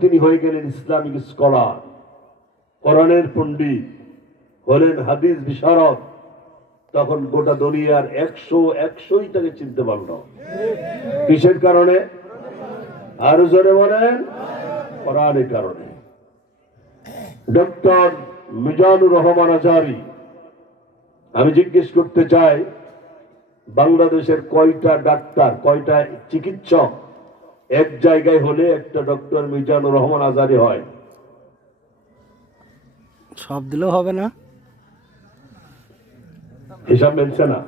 তিনি হয়ে গেলেন ইসলামিক স্কলার, কোরআনের পণ্ডিত, হলেন হাদিস বিশারদ। তখন গোটা দুনিয়ার 100ই তাকে চিনতে পারল। কিসের কারণে? আরো জোরে বলেন, কোরআনের কারণে। ডক্টর মিজানুর রহমান আজারি, আমি জিজ্ঞেস করতে চাই, বাংলাদেশের কয়টা ডাক্তার, কয়টা চিকিৎসক এক জায়গায় হলে একটা ডক্টর মিজানুর রহমান আজারি হয়? সব দিলেও হবে না, হিসাব মেলছে না।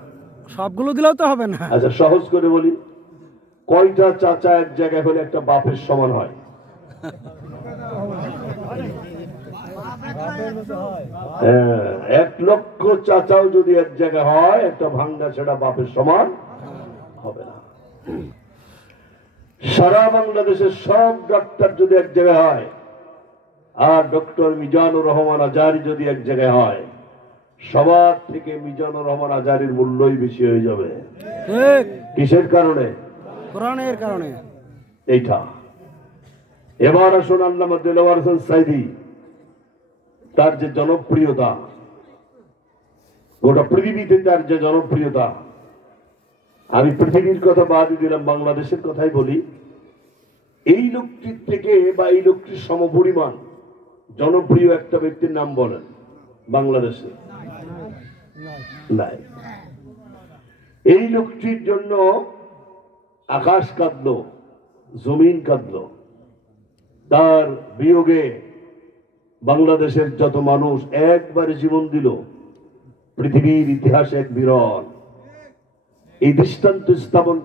সবগুলো দিলেও তো হবে না। আচ্ছা, সহজ করে বলি, কয়টা চাচা এক জায়গায় হলে একটা বাপের সমান হয়? হ্যাঁ, 1 লক্ষ চাচাও যদি এক জায়গায় হয়, একটা ভাঙ্গা ছেড়া বাপের সমান হবে না। সারা বাংলাদেশের সব ডাক্তার যদি এক জায়গায় হয়, আর ডক্টর মিজানুর রহমান আজারি যদি এক জায়গায় হয়, সবার থেকে মিজানুর রহমান আজারির মূল্যই বেশি হয়ে যাবে। ঠিক। কিসের কারণে? কোরআনের কারণে। এইটা। এবার আসুন আল্লামা দেলোয়ার হোসেন সাইদি, তার যে জনপ্রিয়তা, গোটা পৃথিবীতে তার যে জনপ্রিয়তা, আমি পৃথিবীর কথা বাদই দিলাম, বাংলাদেশের কথাই বলি। এই লোকটির থেকে বা এই লোকটির সমপরিমাণ জনপ্রিয় একটা ব্যক্তির নাম বলেন বাংলাদেশে? নাই। এই লোকটির জন্য আকাশ কাঁদল, জমিন কাঁদল। তার বিয়োগে বাংলাদেশের যত মানুষ একবারে জীবন দিল, পৃথিবীর ইতিহাসে এক বিরল। এই দৃষ্টান্ত স্থাপন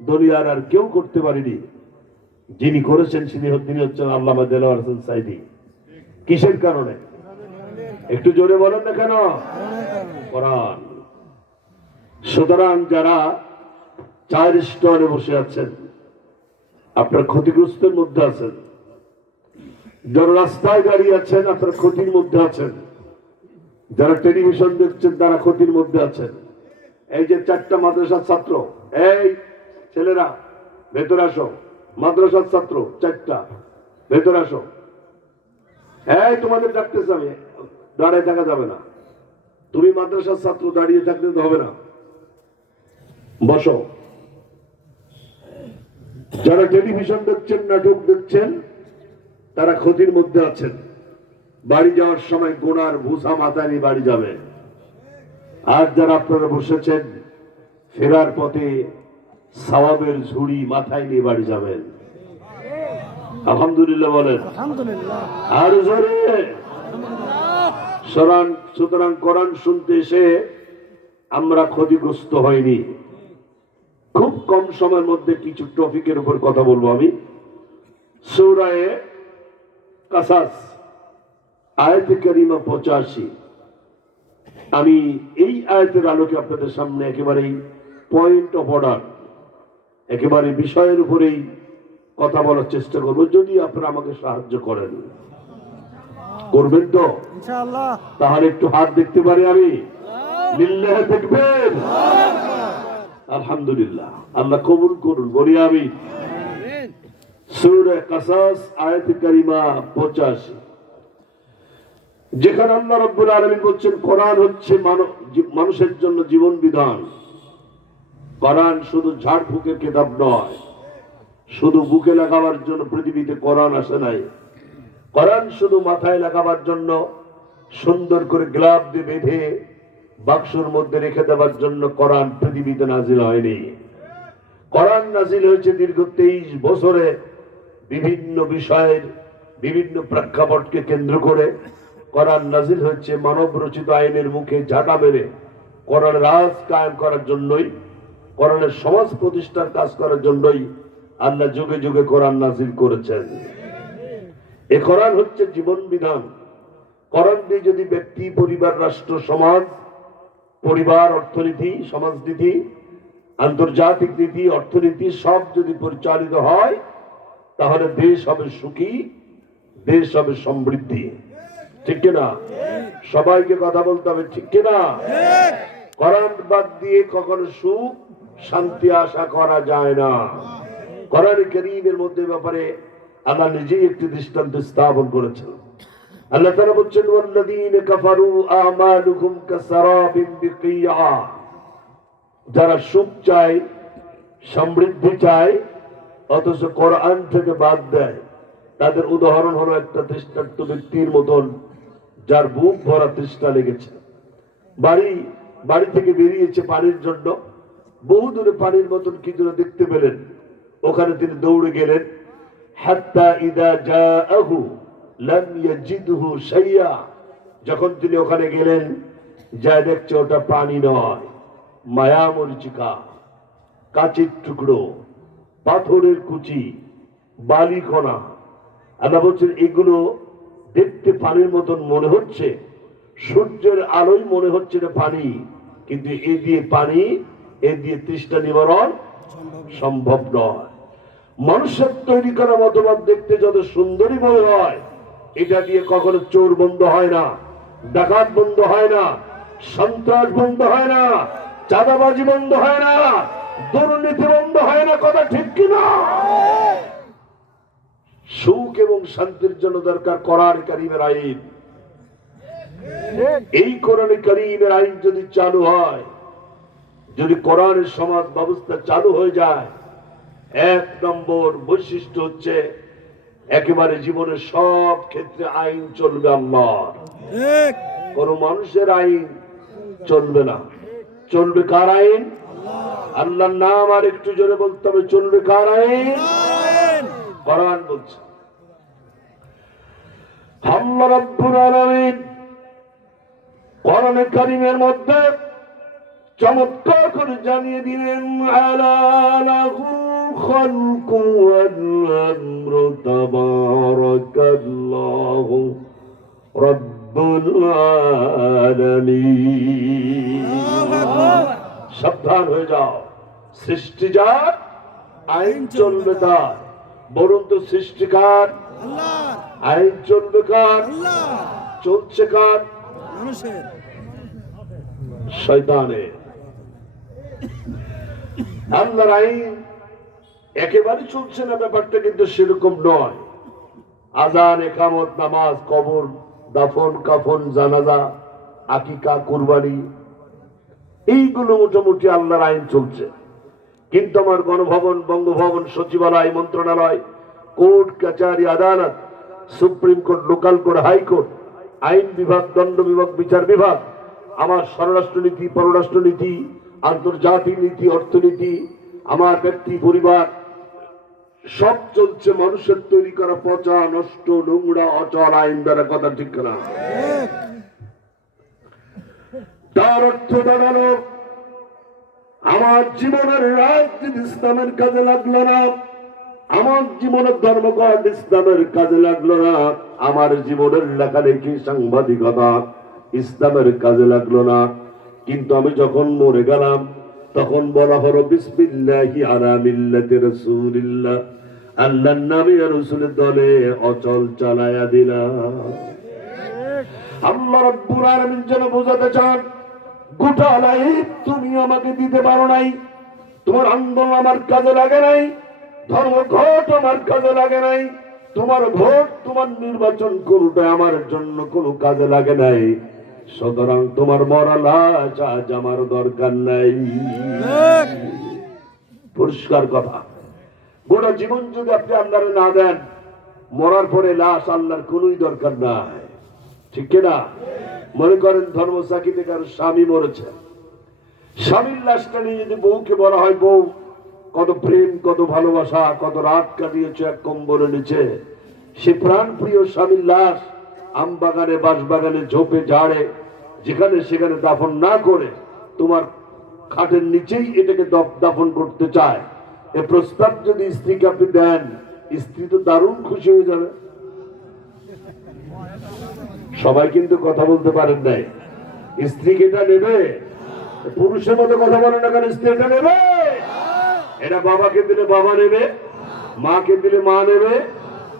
দুনিয়ার আর কেউ করতে পারেনি। যিনি করেছেন তিনি হচ্ছেন আল্লামা দেলোয়ার হোসেন সাইদি। কিসের কারণে? একটু জোরে বলেন না কেন? কোরআন। সুতরাং যারা 4 স্টলে বসে আছেন, আপনার ক্ষতিগ্রস্তের মধ্যে আছেন। যারা রাস্তায় দাঁড়িয়ে আছেন, আপনার ক্ষতির মধ্যে আছেন। যারা টেলিভিশন দেখছেন, তারা ক্ষতির মধ্যে আছেন। এই যে 4টা মাদ্রাসার ছাত্র, এই ছেলেরা ভেতর আসো, মাদ্রাসার ছাত্র 4টা ভেতর আসো। এই তোমাদের ডাকতেছে, আমি দাঁড়িয়ে থাকা যাবে না। তুমি মাদ্রাসার ছাত্র, দাঁড়িয়ে থাকলে তো হবে না, বসো। যারা টেলিভিশন দেখছেন, নাটক দেখছেন, তারা ক্ষতির মধ্যে আছেন। বাড়ি যাওয়ার সময় গোনার বোঝা মাথায় নিয়ে বাড়ি যাবে। আর যারা আপনারা বসেছেন, ফেরার পথে সওয়াবের ঝুড়ি মাথায় নিয়ে বাড়ি যাবেন। আলহামদুলিল্লাহ বলেন। আর জোরে। সুতরাং কোরআন শুনতে এসে আমরা ক্ষতিগ্রস্ত হয়নি। খুব কম সময়ের মধ্যে কিছু টপিকের উপর কথা বলবো আমি। সূরা কাসাস আয়াতে কারিমা 85। আমি এই আয়াতের আলোকে আপনাদের সামনে একেবারেই পয়েন্ট অফ অর্ডার, একেবারে বিষয়ের উপরেই কথা বলার চেষ্টা করব, যদি আপনারা আমাকে সাহায্য করেন। করবেন তো ইনশাআল্লাহ? তাহলে একটু হাত দেখতে পারি আমি? লিল্লাহ দেখবেন? আলহামদুলিল্লাহ, আল্লাহ কবুল করুন, বলি আমি। সূরা কাসাস আয়াতে কারিমা 85, যেখানে আল্লাহ রাব্বুল আলামিন বলছেন কোরআন হচ্ছে মানুষের জন্য জীবন বিধান। কোরআন শুধু ঝাড়ফুঁকের কিতাব নয়, শুধু বুকে লাগাবার জন্য পৃথিবীতে কোরআন আসে নাই। কোরআন শুধু মাথায় লাগাবার জন্য, সুন্দর করে গ্লাভ দিয়ে বেঁধে বাক্সর মধ্যে রেখে দেওয়ার জন্য কোরআন পৃথিবীতে নাজিল হয়নি। কোরআন নাজিল হয়েছে দীর্ঘ 23 বছরে, বিভিন্ন বিষয়ের বিভিন্ন প্রেক্ষাপটকে কেন্দ্র করে কোরআন নাজিল হয়েছে। মানব রচিত আইনের মুখে ঝাঁটা মেরে কোরআনের রাজ কায়েম করার জন্যই, কোরআনের সমাজ প্রতিষ্ঠার কাজ করার জন্যই আল্লাহ যুগে যুগে কোরআন নাজিল করেছেন। এ কোরআন হচ্ছে জীবন বিধান। কোরআন দিয়ে যদি ব্যক্তি, পরিবার, রাষ্ট্র, সমাজ, পরিবার, অর্থনীতি, সমাজনীতি, আন্তর্জাতিক নীতি, অর্থনীতি সব যদি পরিচালিত হয়, তাহলে দেশ হবে সুখী, দেশ হবে সমৃদ্ধি। ঠিক কিনা? সবাইকে কথা বলতে হবে, ঠিক কিনা? কোরআন বাদ দিয়ে কখনো সুখ শান্তি আশা করা যায় না। কোরআন কারীমের মধ্যে ব্যাপারে আল্লাহ নিজেই একটি দৃষ্টান্ত স্থাপন করেছেন। আল্লাহ তাআলা বলছেন ওয়াল্লাযীনা কাফারু আমালুহুম কাসারাবিন বিকিয়া, যারা সুখ চায়, সমৃদ্ধি চায়, অথচ কোরআন থেকে বাদ দেয়, তাদের উদাহরণ হলো একটা তৃষ্ণার্ত ব্যক্তির মতন, যার বুক ভরা তৃষ্ণা লেগেছে। বাড়ি থেকে বেরিয়েছে পানির জন্য, বহু দূরে পানির মতন কি যেন দেখতে পেলেন, ওখানে তিনি দৌড়ে গেলেন। হাত্তা ইদা জাআহু লাম ইয়াজিদহু শাইয়া, যখন তিনি ওখানে গেলেন, যা দেখছে ওটা পানি নয়, মায়া মরিচিকা, কাচের টুকরো, পাথরের কুচি, বালিকণা। আল্লাহ বলছেন এগুলো দেখতে পানির মতন মনে হচ্ছে, সূর্যের আলোয় মনে হচ্ছে এটা পানি, কিন্তু এ দিয়ে তৃষ্ণা নিবারণ সম্ভব নয়। মানুষের তৈরি করা মতবাদ দেখতে যত সুন্দরী মনে হয়, এটা দিয়ে কখনো চোর বন্ধ হয় না, ডাকাত বন্ধ হয় না, সন্ত্রাস বন্ধ হয় না, চাঁদাবাজি বন্ধ হয় না, দুর্নীতি বন্ধ হয় না। কথা ঠিক কিনা? সুখ এবং শান্তির জন্য দরকার কোরআন কারীমের আইন। এই কোরআন কারীমের আইন যদি চালু হয়, যদি কোরআনের সমাজ ব্যবস্থা চালু হয়ে যায়, এক নম্বর বৈশিষ্ট্য হচ্ছে একেবারে জীবনের সব ক্ষেত্রে আইন চলবে আল্লাহর, কোন মানুষের আইন চলবে না। চলবে কার আইন? আল্লাহর নাম আর একটু জোরে বলতে হবে, চলবে কার আইন? কোরআন বলছে। আল্লাহ রাব্বুল আলামিন কোরআনে কারীমের মধ্যে চমৎকার করে জানিয়ে দিলেন, আলা লাহু খালকু ওয়াল আমরু তাবারাকাল্লাহু রাব্বুল আলামিন। সাবধান হয়ে যাও, সৃষ্টি যার, আইন চলবে তার। বলুন তো সৃষ্টিকার, আইন চলবে কার? চলছে কার? শয়তানের। আল্লাহর আইন একেবারে চলছে না ব্যাপারটা কিন্তু সেরকম নয়। আযান, ইকামত, নামাজ, কবর, দাফন কাফন, জানাজা, আকিকা, কুরবানি, এইগুলো মোটামুটি আল্লাহর আইন চলছে। কিন্তু আমার গণভবন, বঙ্গভবন, সচিবালয়, মন্ত্রণালয়, কোর্ট কাচারি, আদালত, supreme court, local court, high court, আইন বিভাগ, দণ্ড বিভাগ, বিচার বিভাগ, আমার স্বরাষ্ট্রনীতি, পররাষ্ট্রনীতি, আন্তর্জাতিক নীতি, অর্থনীতি, আমার ব্যক্তি পরিবার, সব চলছে মানুষের তৈরি করা পচা, নষ্ট, নোংরা, অচল আইন দ্বারা। কথা ঠিক না? তার অর্থ দাঁড়ানো, আমার জীবনের রাজনীতি ইসলামের কাজে লাগলো না, আমার জীবনের ধর্মঘট ইসলামের কাজে লাগলো না, আমার জীবনের লেখালেখি, সাংবাদিকতা ইসলামের কাজে লাগলো না। কিন্তু আমি যখন মরে গেলাম, তখন বলা হলো বিসমিল্লাহি আলা মিল্লাতি রাসূলিল্লাহ, আল্লাহর নামে রাসূলের দলে অচল চালায়া দিলাম। আল্লাহ রাব্বুল আলামিন যেন বোঝাতে চান, গোটা লাইফ তুমি আমাকে দিতে পারো নাই, তোমার আন্দোলন আমার কাজে লাগে নাই, ধর্মঘট আমার কাজে লাগে নাই, তোমার ভোট, তোমার নির্বাচন কোনটা আমার জন্য কোনো কাজে লাগে নাই। সুতরাং তোমার মরা লাশ আজ আমার দরকার নাই। পরিষ্কার কথা। গোটা জীবন যদি আপনি আল্লাহরে না দেন, মরার পরে লাশ আল্লাহর কোনোই দরকার নাই। ঠিক কিনা? মনে করেন ধর্ম চাকিতে কারো স্বামী মরেছে, স্বামীর লাশটা নিয়ে যদি বউকে বলা হয়, বউ কত প্রেম, কত ভালোবাসা, কত রাত কাটিয়েছে এক কম্বলের নিচে, সে প্রাণ প্রিয় স্বামীর লাশ আম বাগানে, বাঁশ বাগানে, ঝোপে ঝাড়ে, যেখানে সেখানে দাফন না করে তোমার খাটের নিচেই এটাকে দাফন করতে চায়, এ প্রস্তাব যদি স্ত্রীকে আপনি দেন, স্ত্রী তো দারুণ খুশি হয়ে যাবে। সবাই কিন্তু কথা বলতে পারেন নাই। স্ত্রীকে এটা নেবে, পুরুষের মতো কথা বলে না কেন, স্ত্রী এটা নেবে। এটা বাবাকে দিলে বাবা নেবে, মাকে দিলে মা নেবে।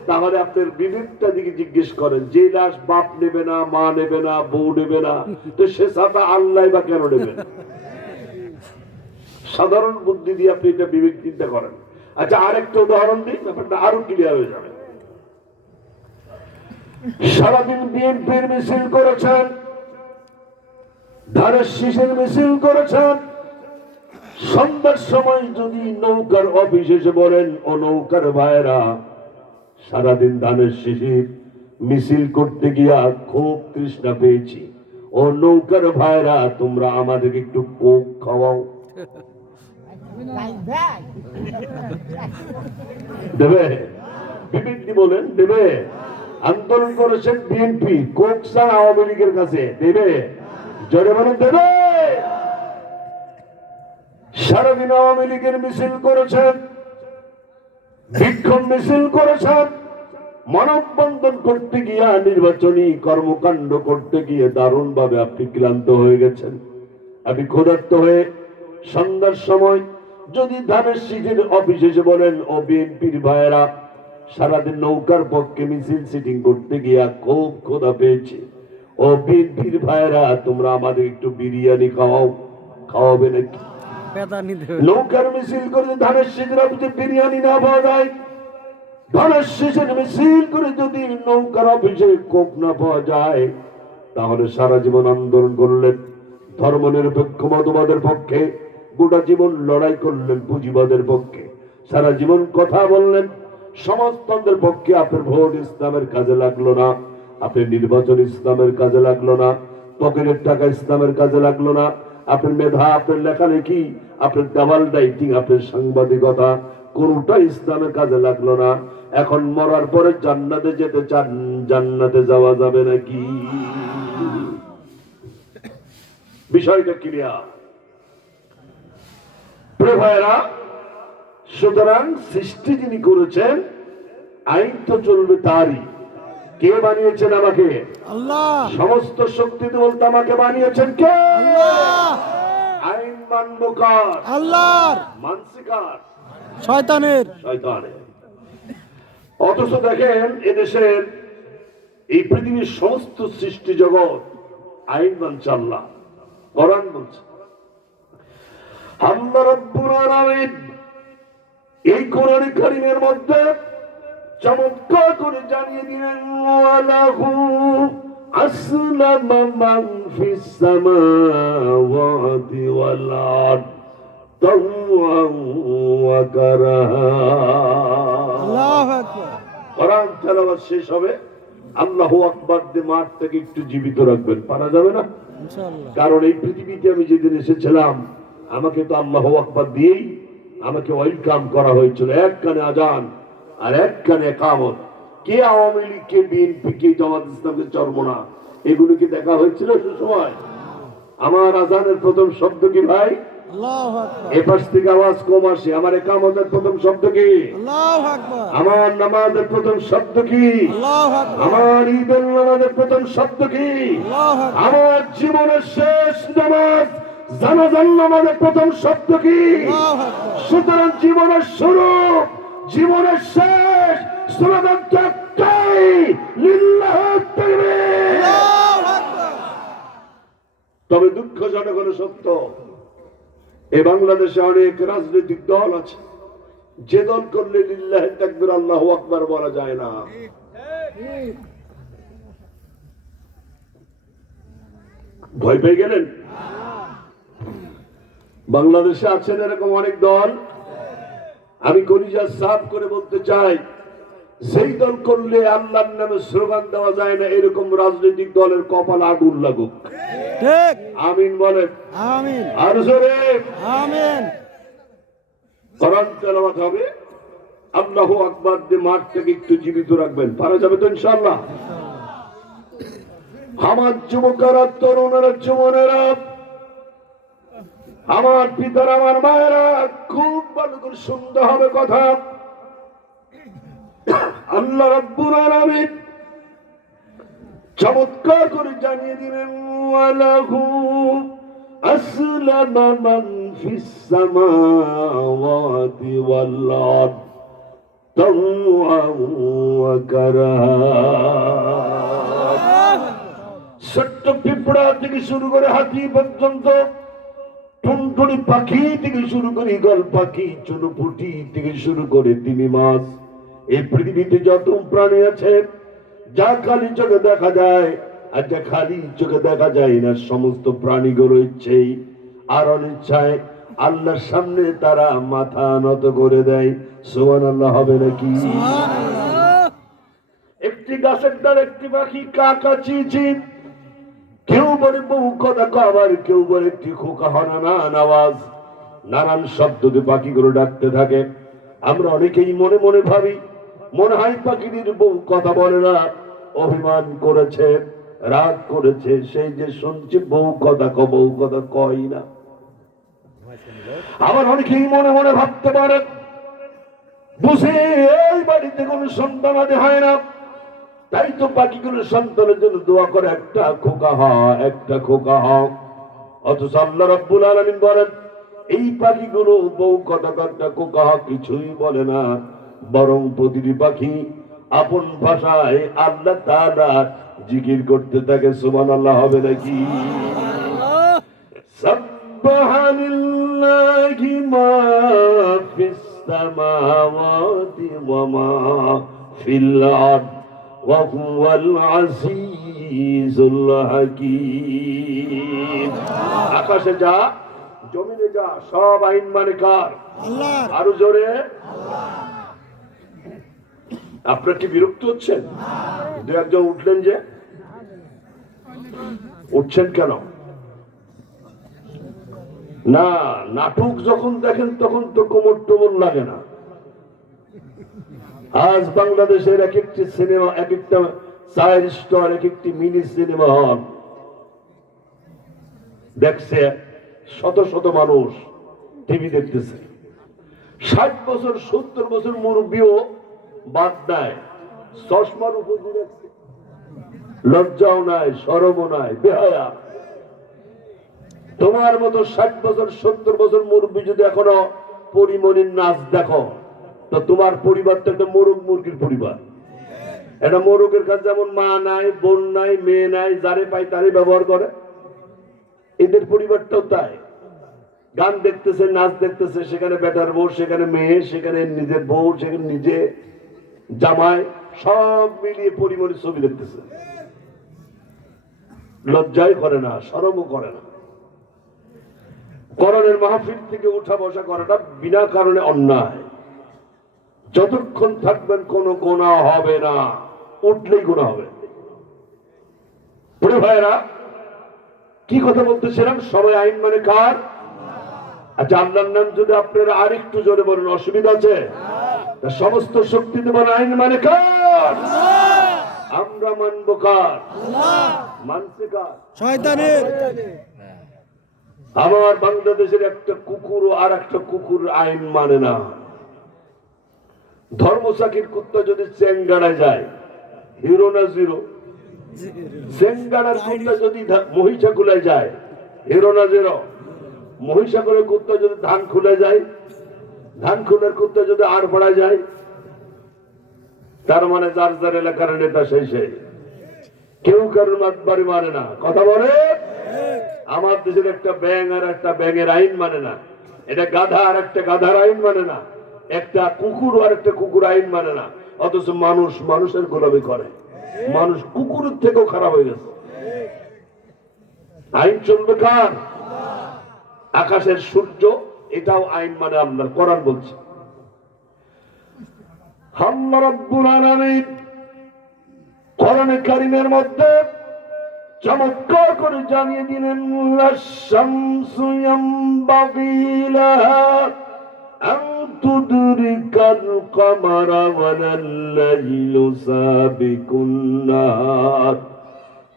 তাহলে আপনার বিবেকটা দিকে জিজ্ঞেস করেন, যে লাশ বাপ নেবে না, মা নেবে না, বউ নেবে না, তো সে সাথে আল্লাহ বা কেন নেবেন? সাধারণ বুদ্ধি দিয়ে আপনি এটা বিবেক চিন্তা করেন। আচ্ছা, আরেকটা উদাহরণ দিন, ব্যাপারটা আরো ক্লিয়ার হয়ে যাবে। সারাদিন বিএনপির মিছিল করেছেন, ধানের শীষের মিছিল করেছেন। সন্ধ্যার সময় যদি নৌকার অফিস এসে বলেন, ও নৌকার ভাইরা, সারাদিন ধানের শীষের মিছিল করতে গিয়া খুব তৃষ্ণা পেয়েছি, ও নৌকার ভাইরা তোমরা আমাদেরকে একটু কোক খাওয়াও, দেবে? বিপিনটি বলেন দেবে? আন্দোলন করেছেন বিএনপি, কোক ছাড়া আওয়ামী লীগের কাছে দেবে? জোরে বলেন দেবে? সারাদিন আওয়ামী লীগের মিছিল করেছেন, বিক্ষোভ মিছিল করেছেন, মানববন্ধন করতে গিয়া, নির্বাচনী কর্মকাণ্ড করতে গিয়ে দারুণ ভাবে আপনি ক্লান্ত হয়ে গেছেন, আপনি ক্ষুধার্ত হয়ে সন্ধ্যার সময় যদি ধানের শীষের অফিসে এসে বলেন, ও বিএনপির ভাইয়েরা, সারাদিন নৌকার পক্ষে মিছিল সিটিং করতে গিয়া খুব ক্ষুধা পেয়েছে, ও বিএনপির ভাইয়েরা তোমরা আমাদের একটু বিরিয়ানি খাওয়াও, খাওয়াবে নাকি? নৌকার মিছিল করে ধানের শীষের অফিসে বিরিয়ানি না পাওয়া যায়, ধানের শীষের মিছিল করে যদি নৌকার অফিসে কোক না পাওয়া যায়, তাহলে সারা জীবন আন্দোলন করলেন ধর্মনিরপেক্ষ মতবাদের পক্ষে, গোটা জীবন লড়াই করলেন পুঁজিবাদের পক্ষে, সারা জীবন কথা বললেন সমাজতন্ত্রের পক্ষে, আপনার ভোট ইসলামের কাজে লাগলো না, আপনার নির্বাচন ইসলামের কাজে লাগলো না, পকেটের টাকা ইসলামের কাজে লাগলো না, আপনার মেধা, আপনার লেখালেখি, আপনার ডাবল রাইটিং, আপনার সাংবাদিকতা, কোনটা ইসলামের কাজে লাগলো না। এখন মরার পরে জান্নাতে যেতে চান, জান্নাতে যাওয়া যাবে নাকি? বিষয়টা ক্লিয়ার প্রিয় ভাইরা। সুতরাং সৃষ্টি যিনি করেছেন, আইন তো চলবে তারই। কে বানিয়েছেন আমাকে? আল্লাহ। সমস্ত শক্তি বলতে আমাকে বানিয়েছেন কে? আল্লাহ। আইন মানবো কার? আল্লাহর। মানছি কার? শয়তানের। শয়তানের। অথচ দেখেন এদেশের এই পৃথিবীর সমস্ত সৃষ্টি জগৎ আইন মানছে আল্লাহ, কোরআন বলছে। আল্লাহ রাব্বুল আলামিন এই কোরআন কারীমের মধ্যে চমৎকার করে জানিয়ে দিলেন, ওয়ালাহু আসলামা মান ফিস সামাওয়াতি ওয়াল আরদ তাওয়ান ওয়া কারাহা। আল্লাহু আকবার। কোরআন তেলাওয়াত শেষ হবে, আল্লাহু আকবার দিয়ে মাঠ থেকে একটু জীবিত রাখবেন, পারা যাবে না ইনশাআল্লাহ। কারণ এই পৃথিবীতে আমি যেদিন এসেছিলাম, আমাকে তো আল্লাহু আকবার দিয়েই আমাকে ওয়েলকাম করা হয়েছিল। এক কানে আজান আর এক কানে ইকামত। কে আওয়ামী লীগ, কে বিএনপি, কে জামাত ইসলামকে চরমোনা, এগুলো কি দেখা হয়েছিল সে সময়? আমার আজানের প্রথম শব্দ কি ভাই? আল্লাহু আকবার। এই পাশ থেকে আওয়াজ কম আসে। আমার ইকামতের প্রথম শব্দ কি? আল্লাহু আকবার। আমার নামাজের প্রথম শব্দ কি? আল্লাহু আকবার। আমার ঈদের নামাজের প্রথম শব্দ কি? আল্লাহু আকবার। আমার জীবনের শেষ নামাজ জানাজার নামাজের প্রথম শব্দ কি? আল্লাহু আকবার। সুতরাং জীবনের শুরু, জীবনের শেষ স্লোগান একটাই, লিল্লাহু তাকবীর। আল্লাহু আকবার। তবে দুঃখজনক হলো সত্য, এই বাংলাদেশে অনেক রাজনৈতিক দল আছে, যে দল করলে লিল্লাহু তাকবীর আল্লাহু আকবার বলা যায় না। ভয় পেয়ে গেলেন? বাংলাদেশে আছেন এরকম অনেক দল। আমি কলিজা সাফ করে বলতে চাই, সেই দল করলে আল্লাহর নামে স্লোগান দেওয়া যায় না, এরকম রাজনৈতিক দলের কপাল আগুন লাগুক। ঠিক। আমিন বলেন। আমিন। আর জোরে আমিন। কোরআন তেলাওয়াত হবে, আল্লাহু আকবার দিয়ে মাঠটাকে একটু জীবিত রাখবেন, পারা যাবে তো ইনশাআল্লাহ? আমার যুবকেরা, তরুণেরা, যুবনেরা, আমার পিতারা, আমার মায়েরা, খুব ভালো করে শুনতে হবে কথা। আল্লাহ রাব্বুল আলামিন চমৎকার করে জানিয়ে দিলেন, ওয়ালাহু আসলামা মান ফিস সামাওয়াতি ওয়াল আরদ তাওয়ান ওয়া কারাহা। ছোট্ট পিঁপড়া থেকে শুরু করে হাতি পর্যন্ত, টুনটুনি পাখি থেকে শুরু করে ঈগল পাখি, চুনোপুঁটি থেকে শুরু করে তিমি মাছ, এই পৃথিবীতে যত প্রাণী আছে যা খালি চোখে দেখা যায় আর যা খালি চোখে দেখা যায় না, সমস্ত প্রাণীগুলো ইচ্ছেই আর অনিচ্ছায় আল্লাহর সামনে তারা মাথা নত করে দেয়। সুবহানাল্লাহ হবে নাকি? একটি গাছের ডাল একটি পাখি কাকা চিচি, কেউ বলে বউ কথা আবার কেউ বলে একটি খোকা হনানান আওয়াজ, নানান শব্দ দিয়ে পাখিগুলো ডাকতে থাকে। আমরা অনেকেই মনে মনে ভাবি মনে হয় পাখিটির বউ কথা বলে না, অভিমান করেছে, রাগ করেছে, সেই যে শুনছে বউ কথা কয় না। আবার অনেকেই মনে মনে ভাবতে পারে বুঝে এই বাড়িতে কোনো সন্তান আদি হয় না, তাই তো পাখিগুলো সন্তানের জন্য দোয়া করে একটা খোকা হ, একটা খোকা হ। অথচ আল্লাহ রাব্বুল আলামিন বলেন এই পাখিগুলো বউ কথা একটা খোকা হ কিছুই বলে না, বরং প্রতিটি পাখি আপন ভাষায় আল্লাহ তাআলা জিকির করতে থাকে। সুবহানাল্লাহ হবে নাকি? সাবহানাল্লাহি মা ফিস সামাওয়াতি ওয়া মা ফিল আরদ ওয়া হুয়াল আজিজুল হাকীম। আকাশে যা জমিনে যা সব আইন মানে কার? আল্লাহর। আরো জোরে। আপনারা কি বিরক্ত হচ্ছেন? দু একজন উঠলেন যে, উঠছেন কেন? না, নাটক যখন দেখেন তখন তো কোমর টোমর লাগে না। আজ বাংলাদেশের এক একটি সিনেমা, এক একটা 4 স্টার, এক একটি মিনি সিনেমা হল দেখছে শত শত মানুষ, টিভি দেখতেছে। 60 বছর 70 বছর মুরব্বীও বাদ নাই, চশমার উপর দিয়ে লজ্জাও নাই, শরমও নাই, বেহায়া। তোমার মতো 60 বছর 70 বছর মুরব্বী যদি এখনো পরিমণির নাচ দেখো, তো তোমার পরিবার তো একটা মোরগ মুরগির পরিবার। একটা মোরগের কাছে যেমন মা নাই, বোন নাই, মেয়ে নাই, যারে পাই তারে ব্যবহার করে, এদের পরিবারটাও তাই। গান দেখতেছে, নাচ দেখতেছে, সেখানে বেটার বউ, সেখানে মেয়ে, সেখানে নিজের বউ, সেখানে নিজে জামাই, সব মিলিয়ে পরিমণির ছবি দেখতেছে। লজ্জাই করে না, শরমও করে না। কোরআনের মাহফিল থেকে উঠা বসা করাটা বিনা কারণে অন্যায়। যতক্ষণ থাকবেন কোনো গুনাহ হবে না, উঠলেই গুনাহ হবে। প্রিয় ভাইরা, কি কথা বলতেছিলাম? সবাই আইন মানে কার? আচ্ছা, আল্লাহর নাম যদি আপনারা আরেকটু জোরে বলেন, অসুবিধা আছে? সমস্ত শক্তি দেবার আইন মানে কার? আমরা মানব কার? মানছে কার? শয়তানের। আমার বাংলাদেশের একটা কুকুর আর একটা কুকুর আইন মানে না। ধর্মসাকির কুত্তা যদি চেঙ্গাড়ায় যায়, হিরো না জিরো? চেঙ্গাড়ার কুত্তা যদি মহিষাকুলায় যায়, হিরো না জিরো? মহিষাকুলের কুত্তা যদি ধান খুলে যায়, ধান খুলের কুত্তা যদি আর পড়া যায়, তার মানে যার যার এলাকার নেতা সেই সেই, কেউ কারোর মাতবাড়ি মানে না। কথা বলে আমার দেশের একটা ব্যাঙ আর একটা ব্যাঙের আইন মানে না, এটা গাধা আর একটা গাধার আইন মানে না, একটা কুকুর আর একটা কুকুর আইন মানে না। অথচ মানুষ মানুষের গোলামি করে, মানুষ কুকুরের থেকেও খারাপ হয়ে গেছে। আইন চলবে কার? আকাশের সূর্য, এটাও আইন মানে আল্লাহর। কোরআন বলছে, আল্লাহ রাব্বুল আলামিন কোরআনে কারীমের মধ্যে চমৎকার করে জানিয়ে দিলেন, লাশ-শামসু ইয়ামবাগি লাহা আন তুদরিকাল কামারা ওয়ালাল লাইলু সাবিকুন নাহার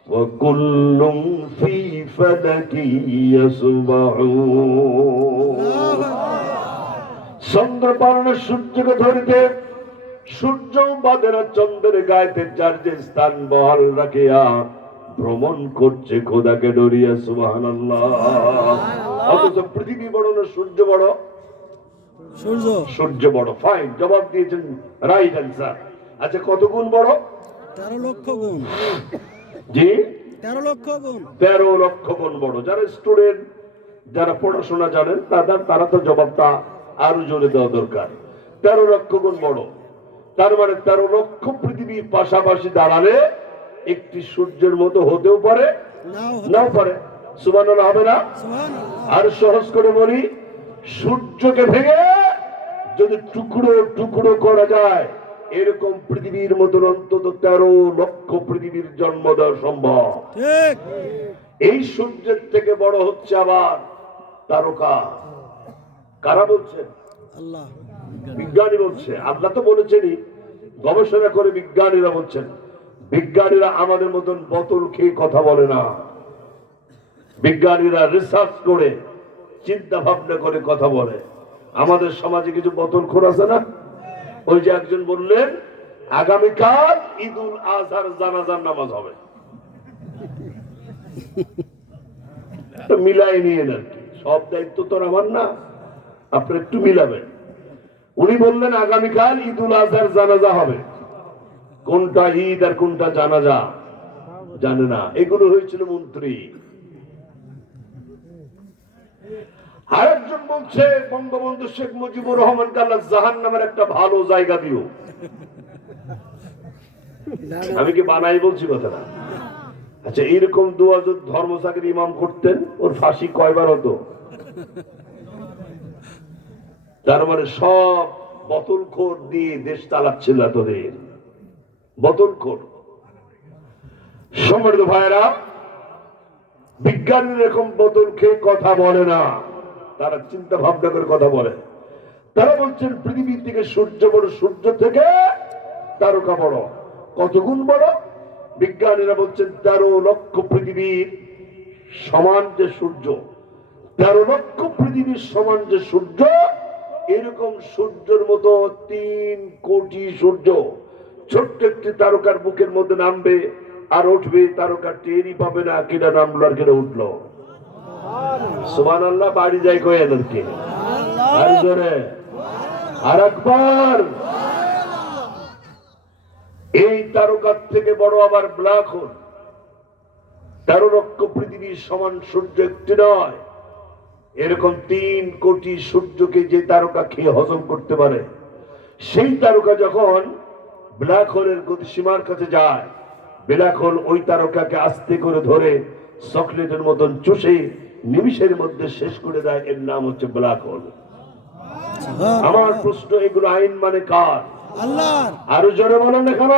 ওয়া কুল্লুন ফি ফালাকি ইয়াসবাহুন। চন্দ্র পালনে সূর্যকে ধরিতে, সূর্য বাদেরা চন্দ্রের গায়েতে যার যে স্থান বহাল রাখিয়া ভ্রমণ করছে খোদাকে ডরিয়া। সুবহানাল্লাহ। অথচ পৃথিবী বড় না সূর্য বড়? সূর্য। সূর্য বড়। ফাইন, জবাব দিয়েছেন, রাইট অ্যান্সার। আচ্ছা, কত গুণ বড়? 13 লক্ষ গুণ। জি, 13 লক্ষ গুণ। 13 লক্ষ গুণ বড়। যারা স্টুডেন্ট, যারা পড়াশোনা জানেন, তারা তো জবাবটা আরো জোরে দেওয়া দরকার। 13 লক্ষ গুণ বড়। তার মানে 13 লক্ষ পৃথিবীর পাশাপাশি দাঁড়ালে একটি সূর্যের মতো হতেও পারে, নাও পারে। সুবহানাল্লাহ হবে না? আর সহজ করে বলি, সূর্যকে ভেঙে যদি টুকরো টুকরো করা যায়, এরকম পৃথিবীর মতো অন্তত 13 লক্ষ পৃথিবীর জন্ম দেওয়া সম্ভব। এই সূর্যের থেকে বড় হচ্ছে আবার তারকা। কারা বলছেন? আল্লাহ। বিজ্ঞানী বলছে। আল্লাহ তো বলেছেনই, গবেষণা করে বিজ্ঞানীরা বলছেন। বিজ্ঞানীরা আমাদের মতন বোতল খেয়ে কথা বলে না, বিজ্ঞানীরা রিসার্চ করে চিন্তা ভাবনা করে কথা বলে। আমাদের সমাজে কিছু বোতলখোর আছে না? ওই যে একজন বললেন আগামীকাল ঈদুল আজহার জানাজার নামাজ হবে, মিলাই নিয়ে আর কি, সব দায়িত্ব তো আমার না, আপনি একটু মিলাবেন। উনি বললেন আগামীকাল ঈদুল আজহার জানাজা হবে, কোনটা ঈদ আর কোনটা জানাজা জানে না। এগুলো হয়েছিল মন্ত্রী। আরেকজন বলছে বঙ্গবন্ধু শেখ মুজিবুর রহমানকে আল্লাহ জাহান্নামের একটা ভালো জায়গা দিও। আমি কি বানাই বলছি কথা না? আচ্ছা, এরকম দোয়া যদি ধর্মসাগর ইমাম করতেন, ওর ফাঁসি কয়বার হতো? তার মানে সব বোতলখোর দিয়ে দেশ চালাচ্ছিল এতদিন, বোতলখোর। সম্মানিত ভাইয়েরা, বিজ্ঞানীরা এরকম বোতল খেয়ে কথা বলে না, তারা চিন্তা ভাবনা করে কথা বলে। তারা বলছেন পৃথিবীর থেকে সূর্য বড়, সূর্য থেকে তারকা বড়। কত গুণ বড়? বিজ্ঞানীরা বলছেন 13 লক্ষ পৃথিবীর সমান যে সূর্য, 13 লক্ষ পৃথিবীর সমান যে সূর্য, এরকম সূর্যের মতো 3 কোটি সূর্য ছোট্ট একটি তারকার বুকের মধ্যে নামবে আর উঠবে, তারকা টেরই পাবে না কেটা নামলো আর কেটা উঠলো। সুবহানাল্লাহ। বাড়ি যায় কয়েন আর কি, আর জোরে আর একবার। এই তারকার থেকে বড় আবার ব্ল্যাক হোল। 13 লক্ষ পৃথিবীর সমান সূর্য একটি নয়, এরকম 3 কোটি সূর্যকে যে তারকা খেয়ে হজম করতে পারে, সেই তারকা যখন ব্ল্যাক হোলের গতিসীমার কাছে যায়, ব্ল্যাক হোল ওই তারকাকে আস্তে করে ধরে চকলেটের মতন চুষে নিমিষের মধ্যে শেষ করে দেয়। এর নাম হচ্ছে ব্ল্যাক হোল। আমার প্রশ্ন, এগুলো আইন মানে কার? আল্লাহর। আরো জোরে বলেন কেন?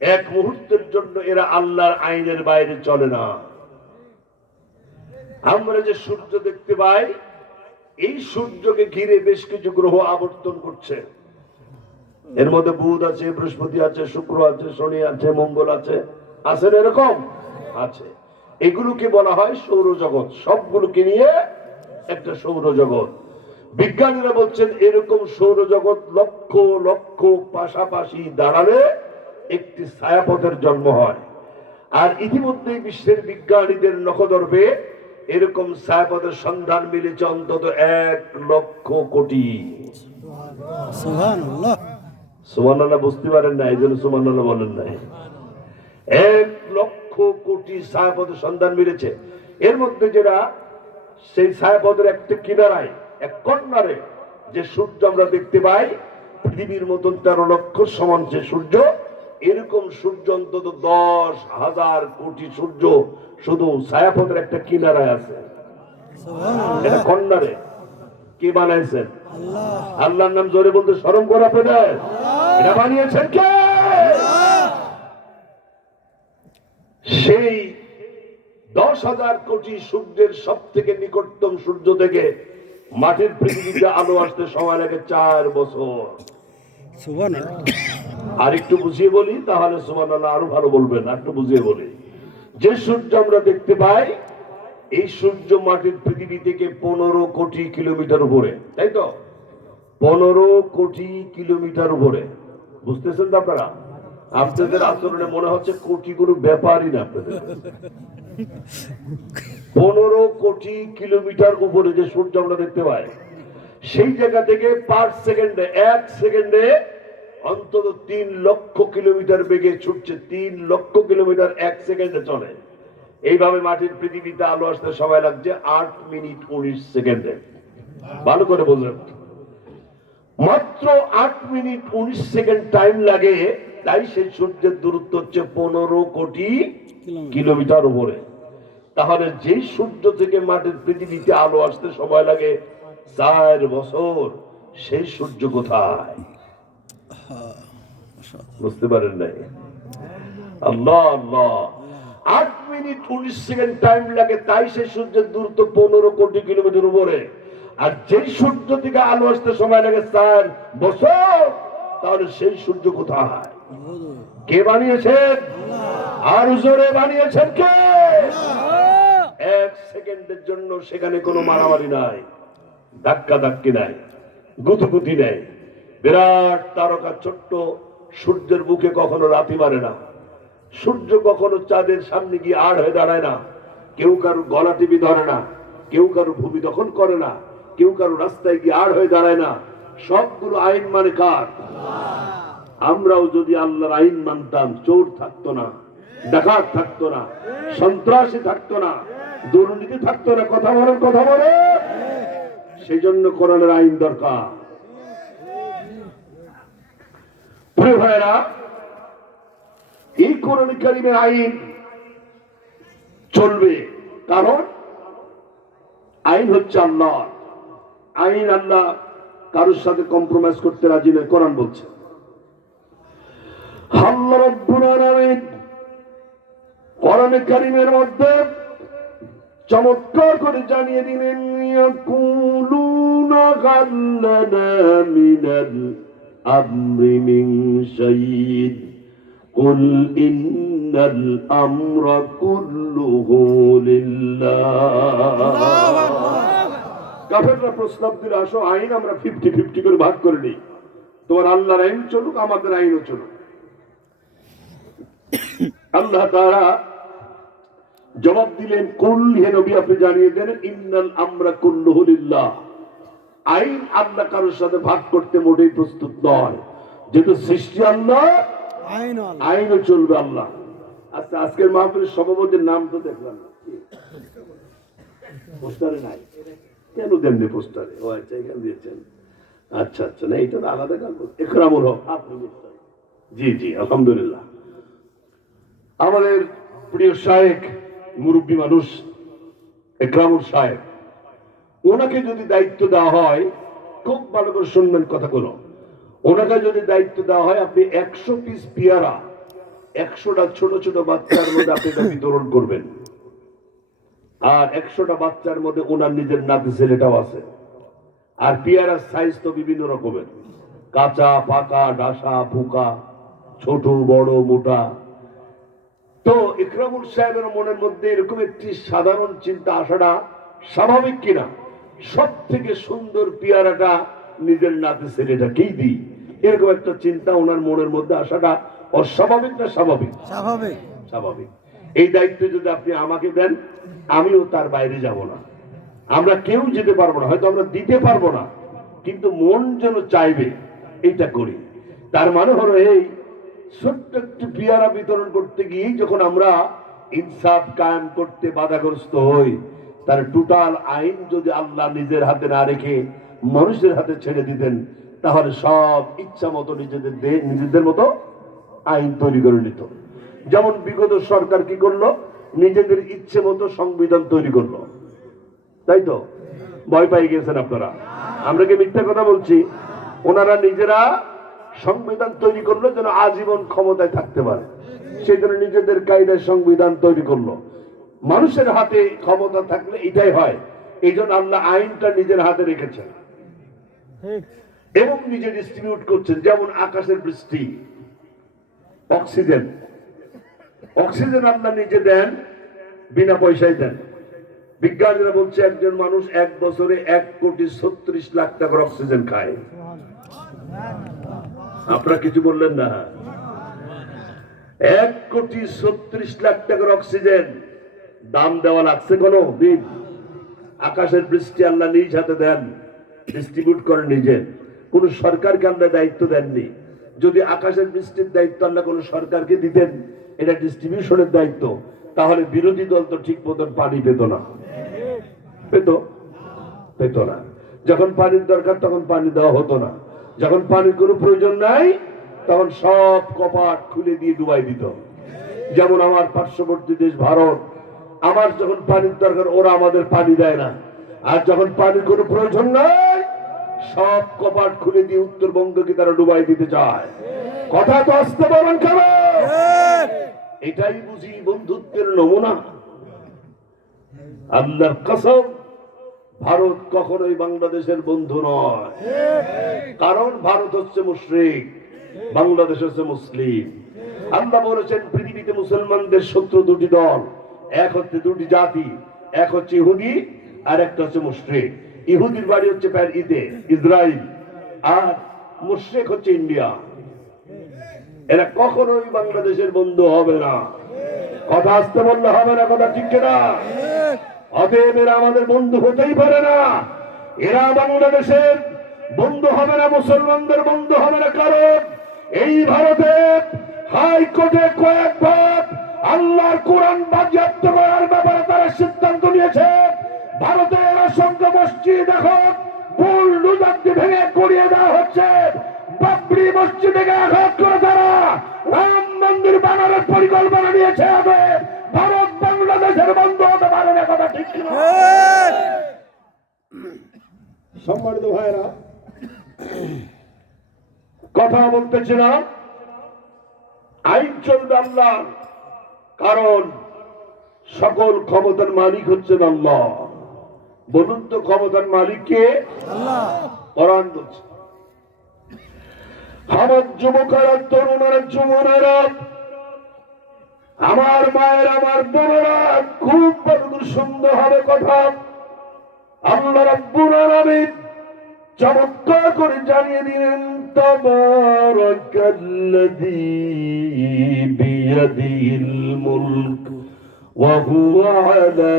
এক মুহূর্তের জন্য এরা আল্লাহর আইনের বাইরে চলে না। আমরা যে সূর্য দেখতে পাই, এই সূর্যকে ঘিরে বেশ কিছু গ্রহ আবর্তন করছে। এর মধ্যে বুধ আছে, বৃহস্পতি আছে, শুক্র আছে, শনি আছে, মঙ্গল আছে, আছে না? এরকম আছে। এগুলোকে বলা হয় সৌরজগৎ। সবগুলোকে নিয়ে একটা সৌরজগৎ। বিজ্ঞানীরা বলছেন এরকম সৌরজগৎ লক্ষ লক্ষ পাশাপাশি দাঁড়ালে একটি ছায়াপথের জন্ম হয়। আর ইতিমধ্যে বিশ্বের বিজ্ঞানীদের নখদর্পে এরকম ছায়াপথের সন্ধান মিলেছে অন্তত 1 লক্ষ কোটি। সুবহানাল্লাহ। সুবহানাল্লাহ বুঝতে পারেন না, এই জন্য সুবহানাল্লাহ বলেন নাই। 1 লক্ষ কোটি ছায়াপথের সন্ধান মিলেছে। এর মধ্যে যেটা সেই ছায়াপথের একটা কিনারায়, এক কর্নারে যে সূর্য আমরা দেখতে পাই, পৃথিবীর মতন 13 লক্ষ সমান যে সূর্য, এরকম সূর্য অন্তত 10,000 কোটি সূর্য শুধু ছায়াপথের একটা কিনারায় আছে। এটা কর্নারে। কে বানাইছেন? আল্লাহর নাম জোরে বলতে শরম করা পেলেন? এটা বানিয়েছেন কে? সেই 10,000 কোটি সূর্যের সব থেকে নিকটতম সূর্য থেকে মাটির পৃথিবীতে আলো আসতে সময় লাগে 4 বছর। সুবহানাল্লাহ। আর একটু বুঝিয়ে বলি, তাহলে সুবহানাল্লাহ আরো ভালো বলবেন। আর একটু বুঝিয়ে বলি, যে সূর্য আমরা দেখতে পাই, এই সূর্য মাটির পৃথিবী থেকে 15 কোটি কিলোমিটার উপরে, তাই তো? 15 কোটি কিলোমিটার উপরে। বুঝতেছেন তো আপনারা? আপনাদের আচরণে মনে হচ্ছে কোটি কোনো ব্যাপারই না আপনাদের। 15 কোটি কিলোমিটার উপরে যে সূর্য আমরা দেখতে পাই, সেই জায়গা থেকে পার সেকেন্ডে, 1 সেকেন্ডে অন্তত 3 লক্ষ কিলোমিটার বেগে ছুটছে। 3 লক্ষ কিলোমিটার 1 সেকেন্ডে চলে। এইভাবে মাটির পৃথিবীতে আলো আসতে সময় লাগছে 8 মিনিট 19 সেকেন্ডে। ভালো করে বললেন। মাত্র 8 মিনিট 19 সেকেন্ড টাইম লাগে, তাই সেই সূর্যের দূরত্ব হচ্ছে 15 কোটি কিলোমিটার উপরে। তাহলে যেই সূর্য থেকে মাটির পৃথিবীতে আলো আসতে সময় লাগে 4 বছর, সেই সূর্য কোথায়? বুঝতে পারেন নাই? আল্লাহ আল্লাহ, 8 মিনিট 19 সেকেন্ড টাইম লাগে, তাই সেই সূর্যের দূরত্ব 15 কোটি কিলোমিটার উপরে। আর যেই সূর্য থেকে আলো আসতে সময় লাগে 4 বছর, তাহলে সেই সূর্য কোথায়? কে বানিয়েছেন? আর জোরে বানিয়েছেন কে? 1 সেকেন্ডের জন্য সেখানে কোনো মারামারি নাই, ধাক্কা ধাক্কি নাই, গুতুগুতি নেই। বিরাট তারকা ছোট্ট সূর্যের বুকে কখনো রাতি মারে না, সূর্য কখনো চাঁদের সামনে গিয়ে আড় হয়ে দাঁড়ায় না, কেউ কারো গলা টিপি ধরে না, কেউ কারো ভূমি দখল করে না, কেউ কারো রাস্তায় গিয়ে আড় হয়ে দাঁড়ায় না। সবগুলো আইন মানে কার? আমরাও যদি আল্লাহর আইন মানতাম, চোর থাকতো না, ডাকাত থাকতো না, সন্ত্রাসী থাকতো না, দুর্নীতি থাকতো না। কথা বলেন, কথা বলে। সেই জন্য কোরআনের আইন দরকার। প্রিয় ভাইরা, এই কোরআন কারীমের আইন চলবে, কারণ আইন হচ্ছে আল্লাহ আইন। আল্লাহ কারোর সাথে কম্প্রোমাইজ করতে রাজি নয়। কোরআন বলছে, আল্লাহ রাব্বুল আলামিন কোরআন কারীমের মধ্যে চমৎকার করে জানিয়ে দিলেন, ইয়াকুলুনা গাল্লানা মিনাল আমরি মিন শাইইন কুল ইন্নাল আমরা কুল্লুহু লিল্লাহ। কাফেররা প্রস্তাব দিলে, আসো আইন আমরা 50-50 করে ভাগ করে নিই, তোমার আল্লাহর আইন চলুক, আমাদের আইনও চলুক। আল্লাহ তাআলা জবাব দিলেন, কুল, হে নবী আপনি জানিয়ে দেন, ইন্নাল আমরা কুল্লুহু লিল্লাহ, আইন আল্লাহ কারোর সাথে ভাগ করতে মোটেই প্রস্তুত নয়। যেহেতু সৃষ্টি আল্লাহ, আইনও চলবে আল্লাহ। আচ্ছা, আজকের মাহফিলের সভাপতির নাম তো দেখলাম না, পোস্টারে নাই কেন? দেননি পোস্টারে? ও আচ্ছা, এখানে দিয়েছেন। আচ্ছা আচ্ছা, না এটা তো আলাদা কাজ। ইকরামুল হক আপনি? জি জি, আলহামদুলিল্লাহ। আমাদের প্রিয় শায়েখ, মুরব্বী মানুষ ইকরামুল সাহেব, ওনাকে যদি দায়িত্ব দেওয়া হয়, খুব ভালো করে শুনবেন কথাগুলো, ওনাকে যদি দায়িত্ব দেওয়া হয়, আপনি 100 পিস পেয়ারা 100টা ছোট ছোট বাচ্চার মধ্যে আপনি এটা বিতরণ করবেন। আর 100টা বাচ্চার মধ্যে ওনার নিজের নাতি ছেলেটাও আছে। আর পেয়ারার সাইজ তো বিভিন্ন রকমের, কাঁচা, পাকা, ডাসা, পোকা, ছোট, বড়, মোটা। তো ইকরামুল সাহেবের মনের মধ্যে এরকম একটি সাধারণ চিন্তা আসাটা স্বাভাবিক কিনা, সব থেকে সুন্দর পেয়ারাটা নিজের নাতি ছেলেটাকেই দিই, এরকম একটা চিন্তা ওনার মনের মধ্যে আসাটা অস্বাভাবিক না স্বাভাবিক? স্বাভাবিক, স্বাভাবিক। এই দায়িত্ব যদি আপনি আমাকে দেন, আমিও তার বাইরে যাব না। আমরা কেউ যেতে পারবো না, হয়তো আমরা দিতে পারবো না, কিন্তু মন যেন চাইবে এটা করি। তার মানে হলো, এই ছোট্ট একটু পেয়ারা বিতরণ করতে গিয়ে যখন আমরা ইনসাফ কায়েম করতে বাধাগ্রস্ত হই, তার টোটাল আইন যদি আল্লাহ নিজের হাতে না রেখে মানুষের হাতে ছেড়ে দিতেন, তাহলে সব ইচ্ছা মতো নিজেদের মতো আইন তৈরি করে নিত। যেমন বিগত সরকার কি করলো, নিজেদের ইচ্ছে মতো সংবিধান তৈরি করলো, তাই তো? ভয় পাই গেছেন আপনারা? আমরা কি মিথ্যা কথা বলছি? ওনারা নিজেরা সংবিধান তৈরি করলো যেন আজীবন ক্ষমতায় থাকতে পারে, সেই জন্য নিজেদের কায়দায় সংবিধান তৈরি করলো। মানুষের হাতে ক্ষমতা থাকলে এটাই হয়, এই জন্য আল্লাহ আইনটা নিজের হাতে রেখেছেন এবং নিজে ডিস্ট্রিবিউট করছেন। যেমন আকাশের বৃষ্টি, অক্সিজেন, অক্সিজেন আল্লাহ নিজে দেন, বিনা পয়সায় দেন। বিজ্ঞানীরা বলছে একজন মানুষ 1 বছরে 1,36,00,000 টাকার অক্সিজেন খায়। আপনারা কিছু বললেন না? 1,36,00,000 টাকার অক্সিজেন দাম দেওয়া লাগছে কোনো দিন? আকাশের বৃষ্টি আল্লাহ নিজ হাতে দেন, ডিস্ট্রিবিউট করেন নিজে। কোন সরকারকে আল্লাহ দায়িত্ব দেননি। যদি আকাশের বৃষ্টির দায়িত্ব আল্লাহ কোন সরকারকে দিতেন, এটা ডিস্ট্রিবিউশনের দায়িত্ব, তাহলে বিরোধী দল তো ঠিক মতন পানি পেত না। পেত? পেত না। যখন পানির দরকার তখন পানি দেওয়া হতো না। যখন পানির কোনো প্রয়োজন নাই তখন সব কপাট খুলে দিয়ে ডুবাই দিত। যেমন আমার পার্শ্ববর্তী দেশ ভারত, আমার যখন পানির দরকার ওরা আমাদের পানি দেয় না, আর যখন পানির কোনো প্রয়োজন নাই সব কপাট খুলে দিয়ে উত্তরবঙ্গকে তারা ডুবাই দিতে চায়। কথা তো আসতে পারেন কেন? এটাই বুঝি বন্ধুত্বের নমুনা। আল্লাহর কসম, ভারত কখনোই বাংলাদেশের বন্ধু নয়, কারণ ভারত হচ্ছে মুশরিক, বাংলাদেশ হচ্ছে মুসলিম। আল্লাহ বলেছেন পৃথিবীতে মুসলমানদের শত্রু দুটি দল, এক হচ্ছে দুটি জাতি, এক হচ্ছে ইহুদি আর একটা হচ্ছে মুশরিক। ইহুদির বাড়ি হচ্ছে ইসরায়েল, আর মুশরিক হচ্ছে ইন্ডিয়া। এরা কখনোই বাংলাদেশের বন্ধু হবে না। কথা আসতে বললে হবে না, কথা ঠিক না? অতএব এরা আমাদের বন্ধু হতেই পারে না। এরা বাংলাদেশের বন্ধু হবে না, মুসলমানদের বন্ধু হবে না। কারণ এই ভারতে হাইকোর্টে কয়েকবার আল্লাহর কোরআন বাজেয়াপ্ত করার ব্যাপারে তারা সিদ্ধান্ত নিয়েছে। ভারতের অসংখ্য মসজিদ এখন বুলডোজার দিয়ে ভেঙে গড়িয়ে দেওয়া হচ্ছে। বাবরি মসজিদে আঘাত করে তারা রাম মন্দির বানানোর পরিকল্পনা নিয়েছে। ভারত বাংলাদেশের বন্ধু হতে পারে না, কথা ঠিক না? সম্মানিত ভাইরা, কথা বলতেছিলাম আইন চলবে আল্লাহ, কারণ সকল ক্ষমতার মালিক হচ্ছেন আল্লাহ। বলুন তো ক্ষমতার মালিক কে? আল্লাহ। কোরআন বলছে আমার যুবকেরা, তরুণেরা, যুবনেরা, আমার মায়ের, আমার বোনেরা, খুব সুন্দর হবে কথা। আল্লাহ রাব্বুল আলামিন চমৎকার করে জানিয়ে দিলেন, তাবারাকাল্লাযী বিয়াদিহিল মুলক ওয়া হুয়া আলা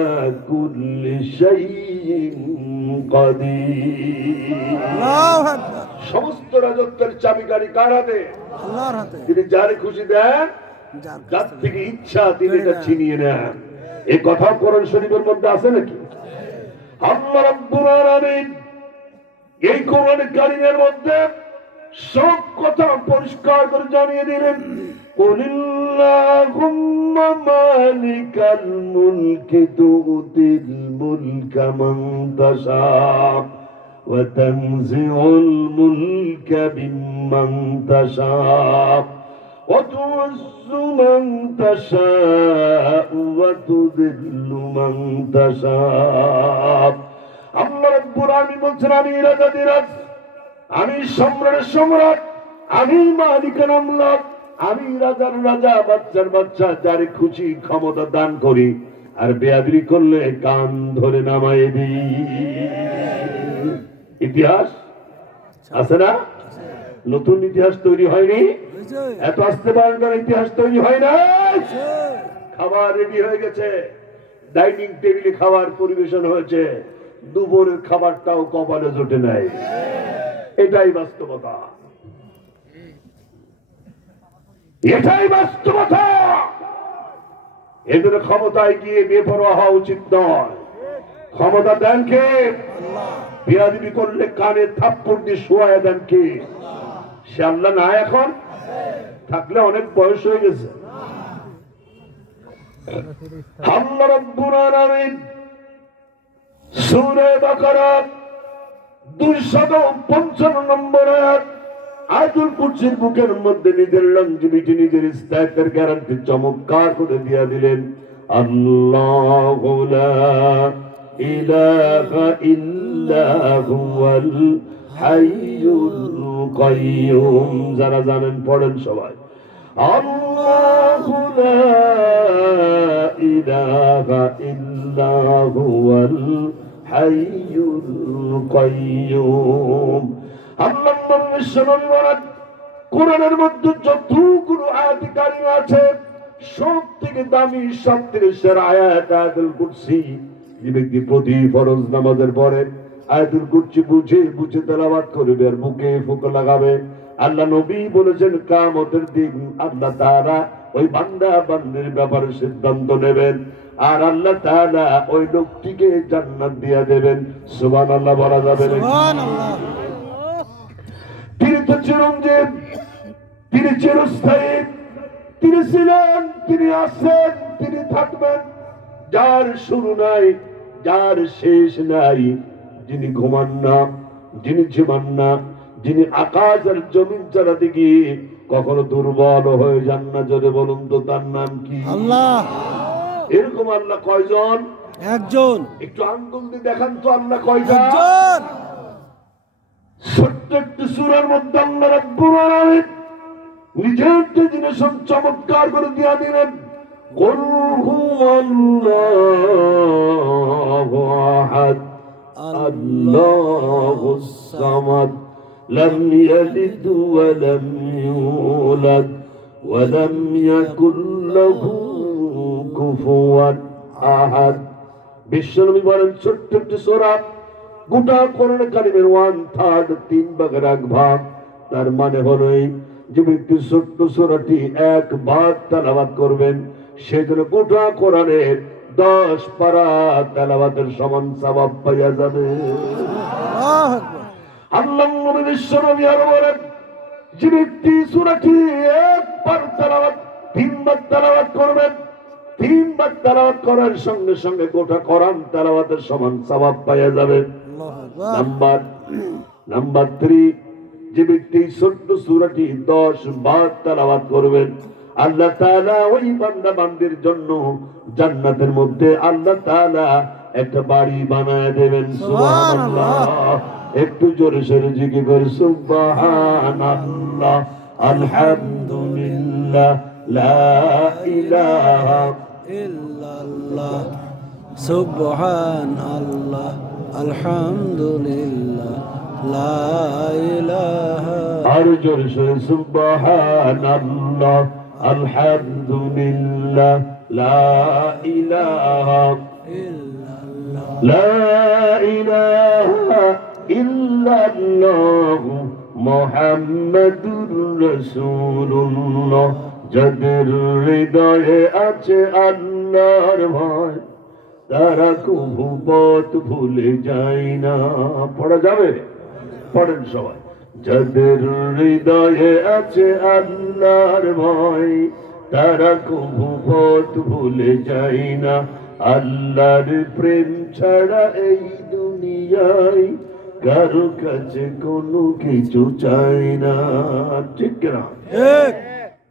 কুল্লি শাইইন কাদির। আল্লাহু আকবার। সমস্ত রাজত্বের চাবিকাঠি কার হাতে? আল্লাহর হাতে। তিনি যারে খুশি দেন, যার থেকে ইচ্ছা তিনি এটা ছিনিয়ে নেন। এই কথা কোরআন শরীফের মধ্যে আছে নাকি? আল্লাহ রাব্বুল আলামিন এই কোরআন কারীমের মধ্যে সব কথা পরিষ্কার করে জানিয়ে দিলেন, কুলিল্লাহুম্মা মালিকাল মুলকি তুতিল মুলকা মান তাশা ওয়া তানজিউল মুলকা মিম্মান তাশা ওয়া তু'ইজ্জু মান তাশা ওয়া তুযিল্লু মান তাশা। আল্লাহ রাব্বুল আলামিন বলছেন, আমি রাজাধিরাজ, আমি সম্রাটের সম্রাট, আমি মালিকের মালিক, আমি রাজার রাজা, বাচ্চার বাচ্চা, যারে খুশি ক্ষমতা দান করি, আর বেয়াদবি করলে কান ধরে নামায় দিই। ইতিহাস আছে না? নতুন ইতিহাস তৈরি হয়নি? এত আসতে পারেন না, ইতিহাস তৈরি হয় না। খাবার রেডি হয়ে গেছে, ডাইনিং টেবিলে খাবার পরিবেশন হয়েছে, দুপুরের খাবারটাও কপালে জোটে নাই। এটাই বাস্তবতা, এটাই বাস্তবতা। এদের ক্ষমতায় গিয়ে বেপরোয়া হওয়া উচিত নয়। ক্ষমতা দেন কে? বেয়াদবি করলে কানে থাপ্পড় দিয়ে শোয়ায় দেন কে? সে আল্লাহ না? এখন থাকলে অনেক বয়স হয়ে গেছে। আল্লাহ রাব্বুল আলামিন সূরা বাকারা 255 নম্বর আয়াতুল কুরসির বুকের মধ্যে নিজের লংজিভিটি, নিজের স্থায়িত্বের গ্যারান্টি চমৎকার করে দিয়ে দিলেন। আল্লাহু লা ইলাহা ইল্লা হুয়াল হাইয়ুল কাইয়ুম। যারা জানেন পড়েন সবাই, আল্লাহু লা ইলাহা ইল্লা হুয়াল হাইয়ুল কাইয়ুম। আল্লাহ কোরআনের মধ্যে যতগুলো আয়াত কারিমা আছে, সব থেকে দামি, সব থেকে সেরা আয়াত আয়াতুল কুরসি। যে ব্যক্তি প্রতি ফরজ নামাজের পরে আয়াতুল কুরসি বুঝে বুঝে তেলাওয়াত করবে আর বুকে ফুঁক লাগাবে, আল্লাহ নবী বলেছেন কিয়ামতের দিন আল্লাহ তাআলা ওই বান্দা বান্দির ব্যাপারে সিদ্ধান্ত নেবেন, আর আল্লাহ তাআলা ওই লোকটিকে জান্নাত দিয়ে দেবেন। সুবহানাল্লাহ বলা যাবে না? সুবহানাল্লাহ। তিনি চিরঞ্জীব, তিনি চিরস্থায়ী, তিনি ছিলেন, তিনি আছেন, তিনি থাকবেন, যার শুরু নাই, যার শেষ নাই, যিনি ঘুমান না, যিনি ঝিমান না, যিনি আকাশ আর জমিন চালাতে গিয়ে কখনো দুর্বল হয়ে যান না। জোরে বলুন তো তার নাম কি? আল্লাহ। এরকম আল্লাহ কয়জন? একজন। একটু আঙ্গুল দিয়ে দেখান তো আল্লাহ কয়জন? একজন। ছোট্ট একটু সূরার মধ্যে আল্লাহ রাব্বুল আলামিন নিজের যে জিনিস চমৎকার করে দিয়া দিলেন। কুল হুয়াল্লাহু আহাদ আল্লাহুস সামাদ লাম ইয়ালিদ ওয়া লাম ইউলাদ ওয়া লাম ইয়াকুল লাহু কুফুয়ান আহাদ। বিশ্বনবী বলেন ছোট্ট একটু সূরা, গোটা কোরআন কারিমের 1/3 3 ভাগের 1 ভাগ। তার মানে হলো এই যে ব্যক্তি ছোট্ট সূরাটি একবার তেলাওয়াত করবেন, সেজন্য গোটা কোরআনের 10 পারা তেলাওয়াতের সমান সওয়াব পাওয়া যাবে। আল্লাহু আকবার। আল্লাহর নবী বিশ্বনবী আরো বলেন, যে ব্যক্তি সূরাটি একবার তেলাওয়াত 3 বার তেলাওয়াত করবেন, 3 বার তেলাওয়াত করার সঙ্গে সঙ্গে গোটা কোরআন তেলাওয়াতের সমান সওয়াব পাওয়া যাবে। আল্লাহু আকবার। নাম্বার 3, যে ব্যক্তি ছোট্ট সূরাটি 10 বার তেলাওয়াত করবেন, আল্লাহ তাআলা ওই বান্দা বান্দির জন্য জান্নাতের মধ্যে আল্লাহ তাআলা একটা বাড়ি বানায় দেবেন। সুবহানাল্লাহ। একটু জোরে সোরে জিকির করে সুবহানাল্লাহ, আলহামদুলিল্লাহ, লা ইলাহা ইল্লাল্লাহ, সুবহানাল্লাহ, আলহামদুলিল্লাহ, লা ইলাহা। আর জোরে সোরে সুবহানাল্লাহ, আলহামদুলিল্লাহ, লা ইলাহা ইল্লাল্লাহ, লা ইলাহা ইল্লাল্লাহ মুহাম্মাদুর রাসূলুল্লাহ। যাদের হৃদয়ে আছে আল্লাহর ভয়, তারা কভু পথ ভুলে যায় না। পড়া যাবে? পড়েন সবাই। যাদের হৃদয়ে আছে আল্লাহর ভয়, তারা কভু পথ ভুলে যায় না। আল্লাহর প্রেম ছাড়া এই দুনিয়ায় কারো কাছে কোনো কিছু চাই না। ঠিক না? ঠিক।